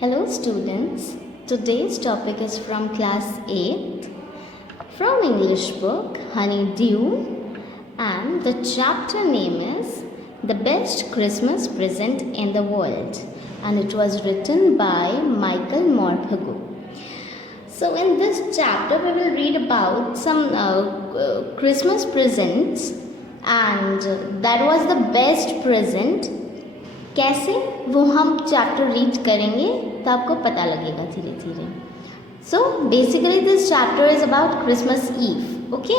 Hello students, today's topic is from class 8 from English book Honeydew, and the chapter name is The Best Christmas Present in the World, and it was written by Michael Morpurgo. So in this chapter we will read about some Christmas presents, and that was the best present. कैसे वो हम chapter read करेंगे तो आपको पता लगेगा धीरे धीरे. So basically this chapter is about Christmas Eve. Okay,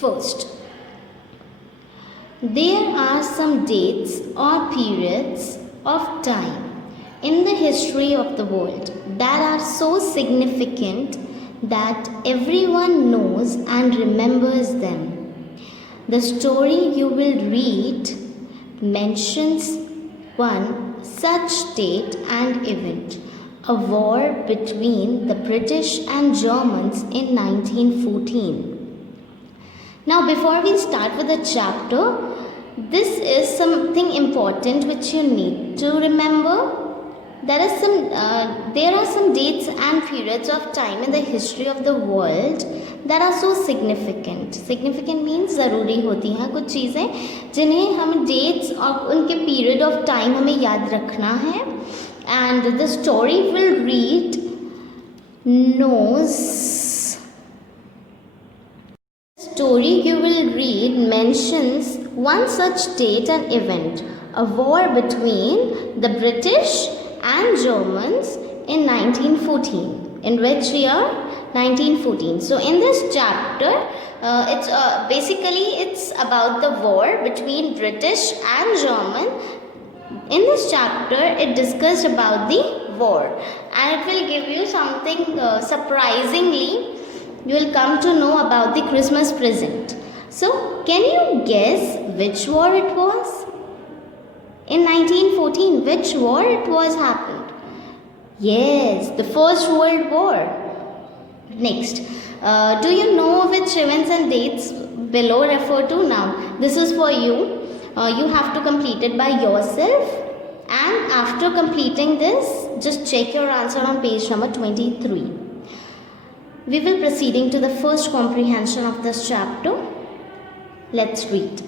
first there are some dates और periods of time in the history of the world that are so significant that everyone knows and remembers them. The story you will read mentions one such date and event, a war between the British and Germans in 1914. Now, before we start with the chapter, this is something important which you need to remember. There are some dates and periods of time in the history of the world that are so significant. Significant means ज़रूरी होती हैं कुछ चीज़ें जिन्हें हम dates और उनके period of time हमें याद रखना है. And the story will read story you will read mentions one such date and event, a war between the British and Germans in 1914. In which year? 1914. So in this chapter, it's about the war between British and German. In this chapter, it discussed about the war, and it will give you something surprisingly. You will come to know about the Christmas present. So, can you guess which war it was? In 1914, which war it was happened? Yes, the First World War. Next, do you know which events and dates below refer to? Now, this is for you. You have to complete it by yourself, and after completing this, just check your answer on page number 23. We will proceeding to the first comprehension of this chapter. Let's read.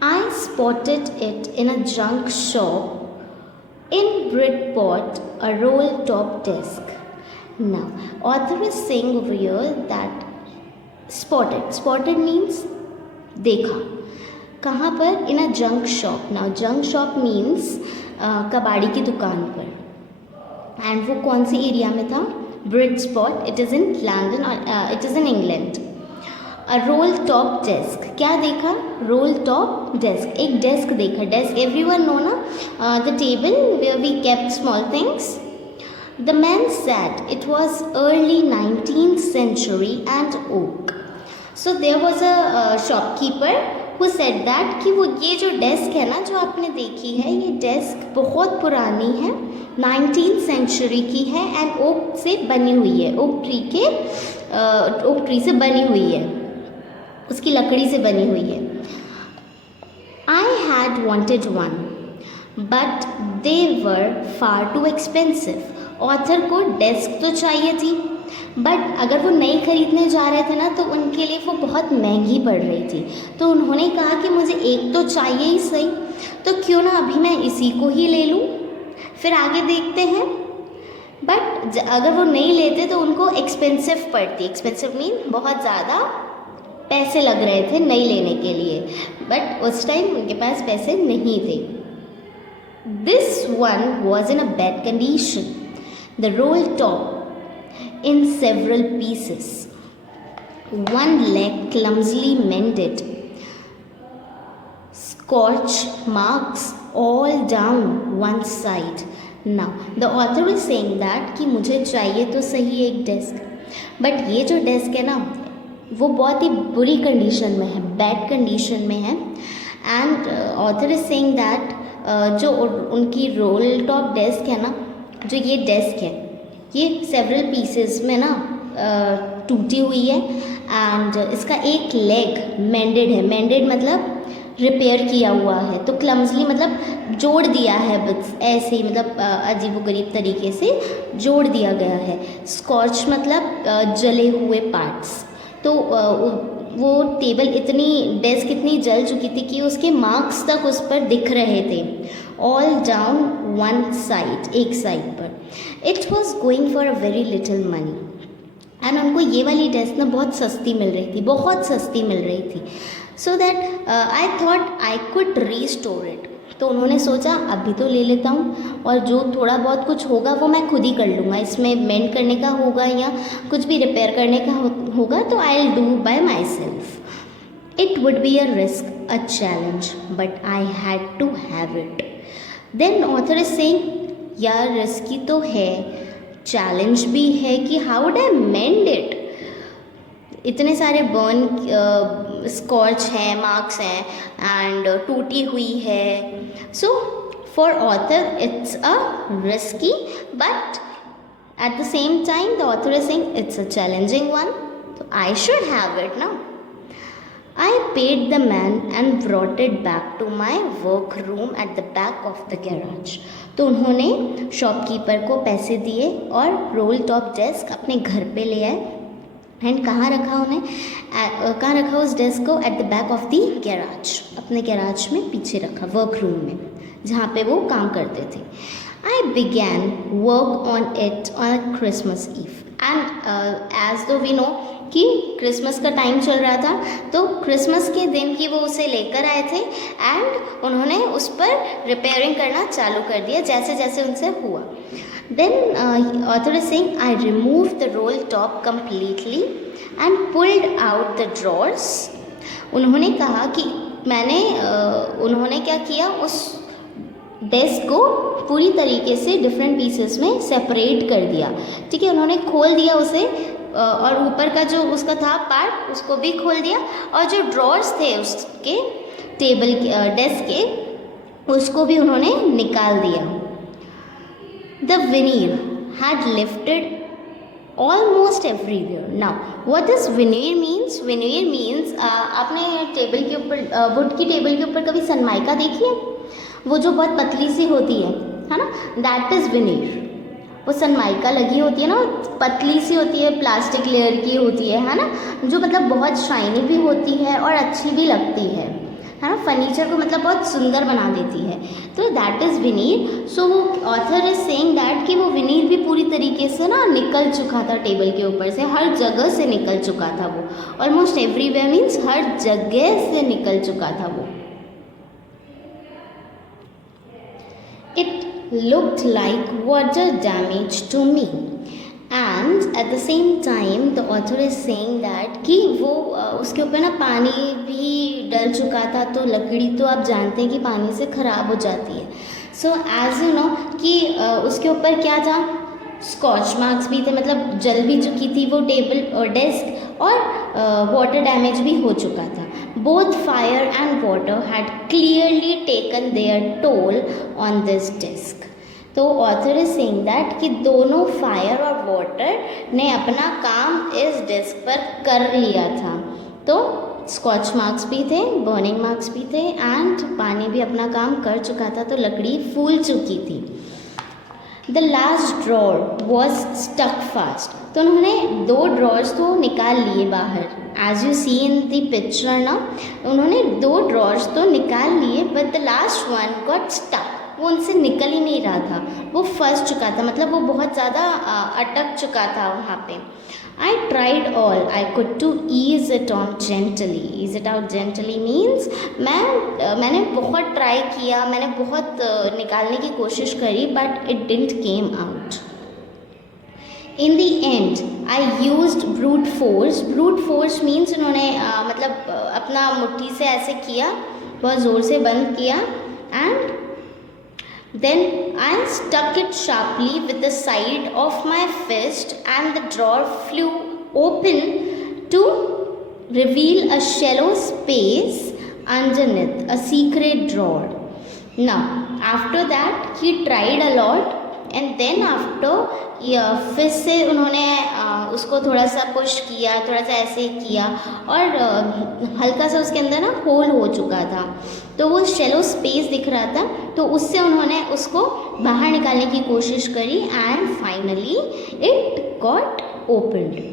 I spotted it in a junk shop in Bridport, a roll-top desk. Now, author is saying over here that spotted means देखा. कहाँ पर? In a junk shop. Now, junk shop means कबाड़ी की दुकान पर. And वो कौन सी area में था? Bridport. It is in London. It is in England. A roll top desk. क्या देखा? Roll top desk. एक desk देखा. Desk everyone know ना? The table where we kept small things. The man said it was early 19th century and oak. So there was a shopkeeper who said that कि वो ये जो desk है ना जो आपने देखी है, ये desk बहुत पुरानी है, 19th century की है and oak से बनी हुई है. oak tree से बनी हुई है, उसकी लकड़ी से बनी हुई है. I had wanted one, but they were far too expensive. Author को डेस्क तो चाहिए थी, बट अगर वो नई खरीदने जा रहे थे ना तो उनके लिए वो बहुत महंगी पड़ रही थी. तो उन्होंने कहा कि मुझे एक तो चाहिए ही सही, तो क्यों ना अभी मैं इसी को ही ले लूँ, फिर आगे देखते हैं. बट अगर वो नहीं लेते तो उनको एक्सपेंसिव पड़ती. एक्सपेंसिव मीन बहुत ज़्यादा पैसे लग रहे थे नई लेने के लिए, बट उस टाइम उनके पास पैसे नहीं थे. This one was in a bad condition. The roll top in several pieces. One leg clumsily mended. Scorch marks all down one side. Now, the author is saying that कि मुझे चाहिए तो सही एक डेस्क, बट ये जो desk है ना वो बहुत ही बुरी कंडीशन में है, बैड कंडीशन में है. And author is saying that जो उनकी रोल टॉप डेस्क है ना, जो ये डेस्क है ये सेवरल पीसेस में ना टूटी हुई है. एंड इसका एक लेग मेंडेड है. मेंडेड मतलब रिपेयर किया हुआ है, तो क्लम्सली मतलब जोड़ दिया है, बस ऐसे ही मतलब अजीबोगरीब तरीके से जोड़ दिया गया है। स्कॉच मतलब जले हुए पार्ट्स। तो वो टेबल इतनी, डेस्क इतनी जल चुकी थी कि उसके मार्क्स तक उस पर दिख रहे थे, ऑल डाउन वन साइड, एक साइड पर। It was going for a very little money, and उनको ये वाली डेस्क ना बहुत सस्ती मिल रही थी, बहुत सस्ती मिल रही थी। So that I thought I could restore it. तो उन्होंने सोचा अभी तो ले लेता हूँ, और जो थोड़ा बहुत कुछ होगा वो मैं खुद ही कर लूँगा, इसमें मेंट करने का होगा या कुछ भी रिपेयर करने का होगा तो I will do by myself. It would be a risk, a challenge, but I had to have it. Then author is saying यार रिस्की तो है, चैलेंज भी है कि how would I mend it. इतने सारे बर्न स्कॉच हैं, marks हैं, एंड टूटी हुई है। So for author it's a risky, but at the same time the author is saying it's a challenging one, तो आई शुड हैव इट ना। I paid the man and brought it back to my work room at the back of the garage. तो उन्होंने shopkeeper को पैसे दिए और role top desk अपने घर पे ले आए। एंड कहाँ रखा उन्हें, कहाँ रखा उस डेस्क को? At the back of the garage, अपने गैराज में पीछे रखा, वर्क रूम में जहाँ पे वो काम करते थे। I began work on it on Christmas Eve, and as though we know कि क्रिसमस का टाइम चल रहा था, तो क्रिसमस के दिन ही वो उसे लेकर आए थे, एंड उन्होंने उस पर रिपेयरिंग करना चालू कर दिया जैसे जैसे उनसे हुआ। Then author is saying I remove the roll top completely and pulled out the drawers. उन्होंने कहा कि उन्होंने क्या किया, उस डेस्क को पूरी तरीके से डिफरेंट पीसेस में सेपरेट कर दिया। ठीक है, उन्होंने खोल दिया उसे, और ऊपर का जो उसका था पार्ट उसको भी खोल दिया, और जो ड्रॉर्स थे उसके टेबल के, डेस्क के, उसको भी उन्होंने निकाल दिया। The veneer had lifted almost everywhere. Now what is veneer means? Veneer means आपने टेबल के ऊपर, वुड की टेबल के ऊपर कभी सनमाइका देखी है? वो जो बहुत पतली सी होती है ना, दैट इज़ विनीर। वो सनमाइका लगी होती है ना, पतली सी होती है, प्लास्टिक लेयर की होती है ना, जो मतलब बहुत शाइनी भी होती है और अच्छी भी लगती है ना, फर्नीचर को मतलब बहुत सुंदर बना देती है, तो दैट इज़ विनीर। सो वो ऑथर इज सेइंग दैट कि वो विनीर भी पूरी तरीके से ना निकल चुका था टेबल के ऊपर से, हर जगह से निकल चुका था वो, ऑलमोस्ट एवरीवेयर मीन्स हर जगह से निकल चुका था वो। It looked like water damage to me, and at the same time the author is saying that कि वो उसके ऊपर ना पानी भी डल चुका था, तो लकड़ी तो आप जानते हैं कि पानी से ख़राब हो जाती है। सो एज यू नो कि उसके ऊपर क्या था, स्कॉच मार्क्स भी थे, मतलब जल भी चुकी थी वो टेबल और डेस्क, और वाटर डैमेज भी हो चुका था। Both fire and water had clearly taken their toll on this desk. तो ऑथर इज सेइंग दैट कि दोनों फायर और वाटर ने अपना काम इस डेस्क पर कर लिया था। तो स्कॉच मार्क्स भी थे, बर्निंग मार्क्स भी थे, एंड पानी भी अपना काम कर चुका था, तो लकड़ी फूल चुकी थी। The last drawer was stuck fast. तो उन्होंने 2 ड्रॉर्स तो निकाल लिए बाहर, as you see in the picture ना, उन्होंने 2 ड्रॉर्स तो निकाल लिए, but the last one got stuck. वो उनसे निकल ही नहीं रहा था, वो फंस चुका था, मतलब वो बहुत ज़्यादा अटक चुका था वहाँ पे। I tried all I could to ease it on gently. Ease it out gently means मैंने बहुत ट्राई किया, मैंने बहुत निकालने की कोशिश करी, but it didn't came out. In the and I used brute force. Brute force means उन्होंने मतलब अपना मुट्ठी से ऐसे किया, बहुत ज़ोर से बंद किया, and then I stuck it sharply with the side of my fist, and the drawer flew open to reveal a shallow space underneath, a secret drawer. Now after that he tried a lot, and then after फिर से उन्होंने उसको थोड़ा सा push किया, थोड़ा सा ऐसे किया और हल्का सा उसके अंदर ना होल हो चुका था, तो वो शेलो स्पेस दिख रहा था, तो उससे उन्होंने उसको बाहर निकालने की कोशिश करी and finally it got opened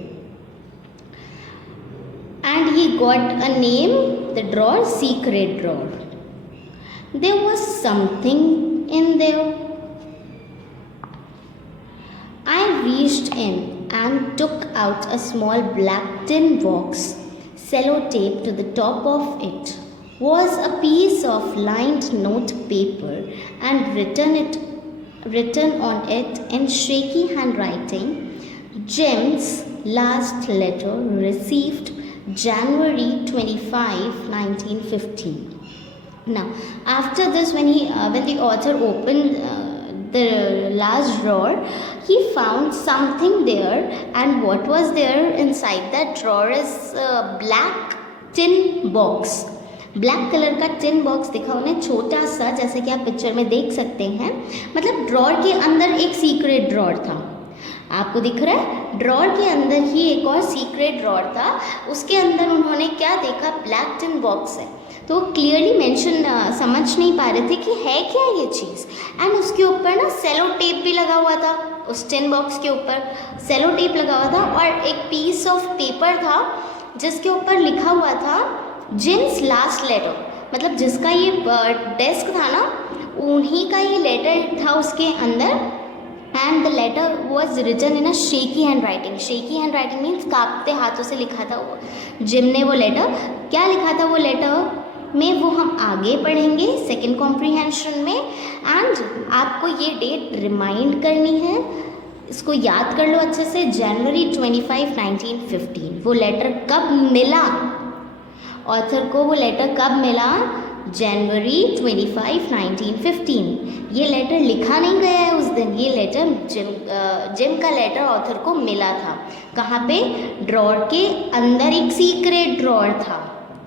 and he got a name, the drawer, secret drawer. There was something in there. I reached in and took out a small black tin box. Sellotape to the top of it was a piece of lined note paper and written on it in shaky handwriting, Jim's last letter received January 25, 1915. Now, after this, when the author opened the last drawer, he found something there, and what was there inside that drawer is a black tin box. Black colour का tin box दिखा उन्हें, छोटा सा, जैसे कि आप picture में देख सकते हैं। मतलब ड्रॉर के अंदर एक सीक्रेट ड्रॉर था, आपको दिख रहा है, ड्रॉर के अंदर ही एक और सीक्रेट ड्रॉर था, उसके अंदर उन्होंने क्या देखा, ब्लैक टिन बॉक्स है। तो क्लियरली मेंशन समझ नहीं पा रहे थे कि है क्या ये चीज़, एंड उसके ऊपर ना सेलो टेप भी लगा हुआ था, उस टिन बॉक्स के ऊपर सेलो टेप लगा हुआ था, और एक पीस ऑफ पेपर था जिसके ऊपर लिखा हुआ था जिम्स लास्ट लेटर, मतलब जिसका ये डेस्क था ना, उन्हीं का ये लेटर था उसके अंदर। And the letter was written in a shaky handwriting. Shaky handwriting means कांपते हाथों से लिखा था वो जिम ने वो लेटर। क्या लिखा था वो लेटर में, वो हम आगे पढ़ेंगे सेकेंड कॉम्प्रीहेंशन में। एंड आपको ये डेट रिमाइंड करनी है, इसको याद कर लो अच्छे से, जनवरी 25, 1915। वो लेटर कब मिला ऑथर को, वो लेटर कब मिला, जनवरी 25, 1915। ये लेटर लिखा नहीं गया है उस दिन, ये लेटर जिम का लेटर ऑथर को मिला था। कहाँ पे, ड्रॉर के अंदर एक सीक्रेट ड्रॉर था,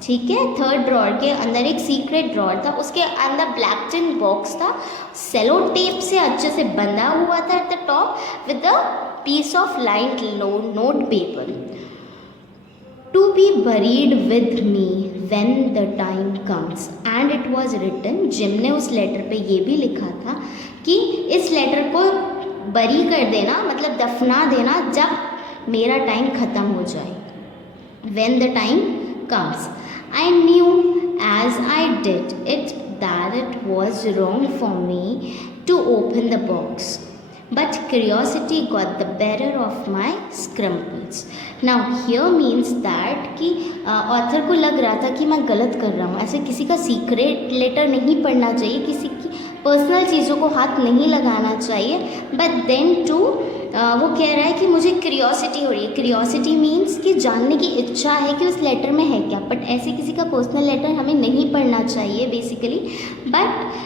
ठीक है, थर्ड ड्रॉर के अंदर एक सीक्रेट ड्रॉर था, उसके अंदर ब्लैक टिन बॉक्स था, सेलो टेप से अच्छे से बंधा हुआ था at the top with the piece of light note paper. To be buried with me when the time comes, and it was written, gym ने उस लेटर पे ये भी लिखा था कि इस लेटर को बरी कर देना, मतलब दफना देना जब मेरा टाइम ख़त्म हो जाए, when the time comes. I knew as I did it that it was wrong for me to open the box, but curiosity got the better of my scruples. Now here means that कि author को लग रहा था कि मैं गलत कर रहा हूँ, ऐसे किसी का सीक्रेट लेटर नहीं पढ़ना चाहिए, किसी की पर्सनल चीज़ों को हाथ नहीं लगाना चाहिए। बट देन टू वो कह रहा है कि मुझे क्यूरियोसिटी हो रही है। क्यूरियोसिटी मीन्स कि जानने की इच्छा है कि उस लेटर में है क्या, बट ऐसे किसी का पर्सनल लेटर हमें नहीं पढ़ना चाहिए बेसिकली। बट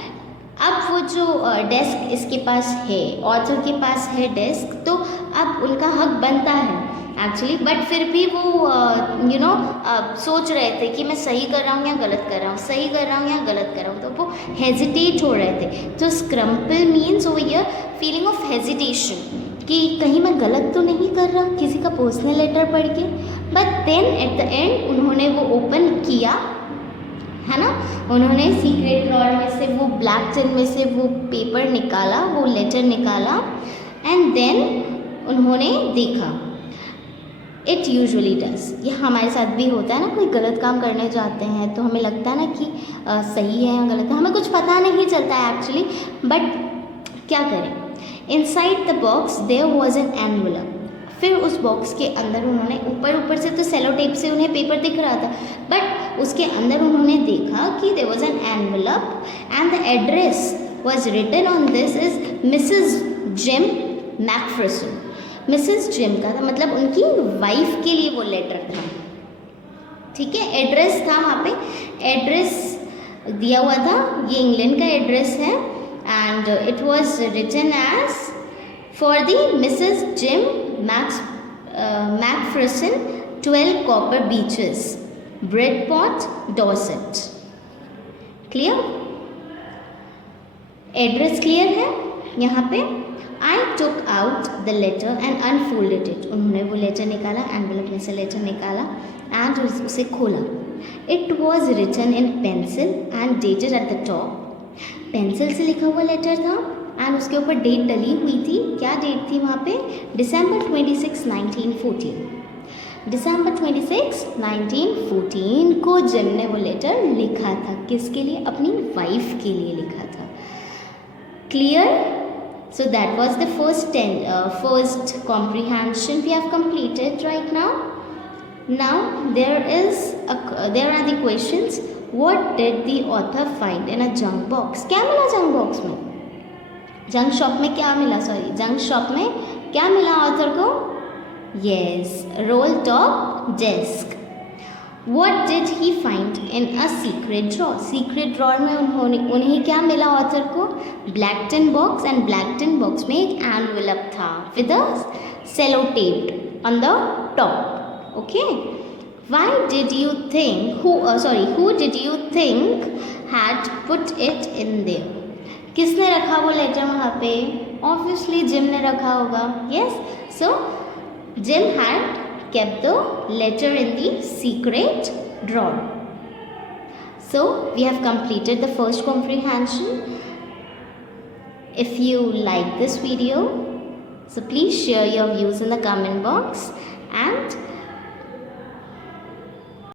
अब वो जो डेस्क इसके पास है, ऑथर के पास है डेस्क, तो अब उनका हक बनता है एक्चुअली। बट फिर भी वो सोच रहे थे कि मैं सही कर रहा हूँ या गलत कर रहा हूँ, सही कर रहा हूँ या गलत कर रहा हूँ, तो वो हेजिटेट हो रहे थे। तो scruple means over here feeling of hesitation कि कहीं मैं गलत तो नहीं कर रहा किसी का पर्सनल लेटर पढ़ के। But then at the end उन्होंने वो ओपन किया, है ना, उन्होंने सीक्रेट ड्रॉअर में से वो ब्लैक टिन में से वो पेपर निकाला, वो लेटर निकाला, एंड देन उन्होंने देखा। इट यूजुअली डज, ये हमारे साथ भी होता है ना, कोई गलत काम करने जाते हैं तो हमें लगता है ना कि सही है या गलत है, हमें कुछ पता नहीं चलता है एक्चुअली। बट क्या करें, inside the box there was an envelope. फिर उस बॉक्स के अंदर उन्होंने ऊपर से तो सेलो टेप से उन्हें पेपर दिख रहा था, बट उसके अंदर उन्होंने देखा कि there was an envelope and the address was written on this is Mrs Jim McPherson. Mrs Jim का था, मतलब उनकी वाइफ के लिए वो लेटर था, ठीक है। एड्रेस था वहाँ पे, एड्रेस दिया हुआ था, ये इंग्लैंड का एड्रेस है, and it was written as for the Mrs Jim McPherson 12 Copper Beeches Bridport Dorset. Clear, address clear है। यहाँ पे I took out the letter and unfolded it. उन्होंने वो लेटर निकाला, एनवेलप में से लेटर निकाला एंड उसे खोला. It was written in pencil and dated at the top. Pencil से लिखा हुआ लेटर था एंड उसके ऊपर डेट डली हुई थी. क्या डेट थी वहाँ पे? December 26, 1914. December 26, 1914 को जिम ने वो लेटर लिखा था. किसके लिए? अपनी वाइफ के लिए लिखा था. Clear? So that was the first comprehension we have completed right now. Now there are the questions. What did the author find in a junk box? क्या मिला junk box में? जंक शॉप में क्या मिला? जंक शॉप में क्या मिला author को? Yes, roll top desk. What did he find in a secret drawer? Secret drawer में उन्हें क्या मिला ऑथर को? Black tin box, and black tin box में एक envelope था with a cello taped on the top. Okay. Why did you think? Who did you think had put it in there? किसने रखा वो लेटर वहाँ पे? Obviously gym ने रखा होगा. Yes. So Jim had kept the letter in the secret drawer. So we have completed the first comprehension. If you like this video, so please share your views in the comment box